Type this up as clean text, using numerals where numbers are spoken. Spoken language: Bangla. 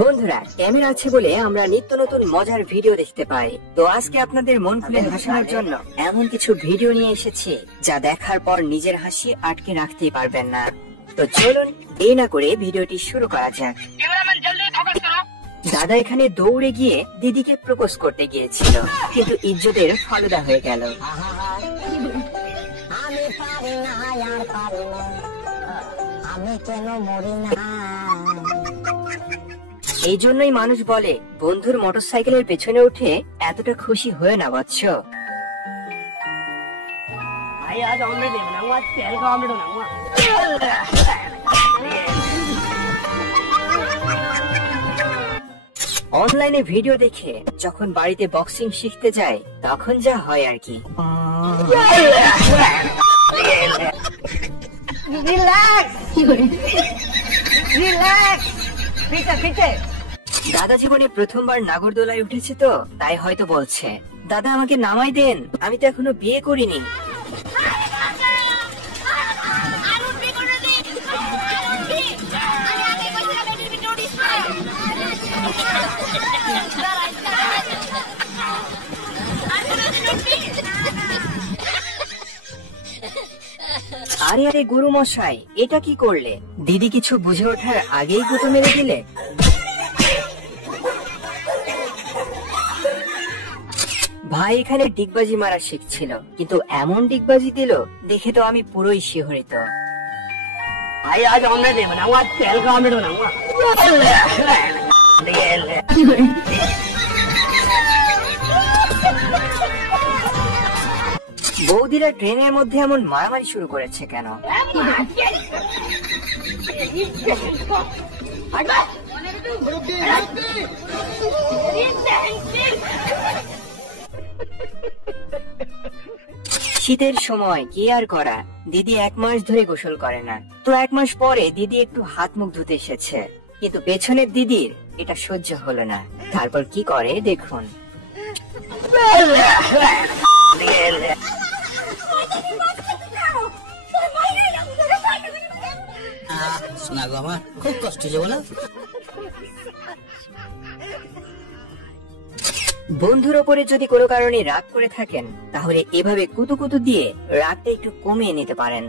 বন্ধুরা, ক্যামেরা আছে বলে আমরা নিত্য নতুন মজার ভিডিও দেখতে পাই। তো আজকে আপনাদের মন খুলে হাসানোর জন্য এমন কিছু ভিডিও নিয়ে এসেছি যা দেখার পর নিজের হাসি আটকে রাখতেই পারবেন না। তো চলুন দেরি না করে ভিডিওটি শুরু করা যাক। দাদা এখানে দৌড়ে গিয়ে দিদিকে প্রপোজ করতে গিয়েছিল, কিন্তু ইজ্জতের ফালুদা হয়ে গেল। এই জন্যই মানুষ বলে বন্ধুর মোটরসাইকেলের পেছনে উঠে এতটা খুশি হয়ে না বৎস। অনলাইনে ভিডিও দেখে যখন বাড়িতে বক্সিং শিখতে যায় তখন যা হয় আর কি। দাদা জীবনে প্রথমবার নাগরদোলায় উঠেছে, তো তাই হয়তো বলছে, দাদা আমাকে নামাই দেন, আমি তো এখনো বিয়ে করিনি। আরে আরে গুরু মশাই, এটা কি করলে? দিদি কিছু বুঝে ওঠার আগেই গুঁতো মেরে দিলে। ভাই এখানে ডিগবাজি মারা শিখছিল, কিন্তু এমন ডিগবাজি দিল দেখে তো আমি পুরোই শিহরিত। ভাই আজ আমরা দেব না, আজ তেল খাওয়াবে না। বৌদিরা ট্রেনের মধ্যে এমন মারামারি শুরু করেছে কেন? শীতের সময় কি আর করা, দিদি 1 মাস ধরে গোসল করে না, তো 1 মাস পরে দিদি একটু হাত মুখ ধুতে এসেছে, কিন্তু পেছনের দিদির এটা সহ্য হলো না। তারপর কি করে দেখুন। শোনা গো, আমার খুব কষ্ট হচ্ছে বলো। বন্ধুর ওপরে যদি কোনো কারণে রাগ করে থাকেন তাহলে এভাবে কুতু কুতু দিয়ে রাগটা একটু কমিয়ে নিতে পারেন।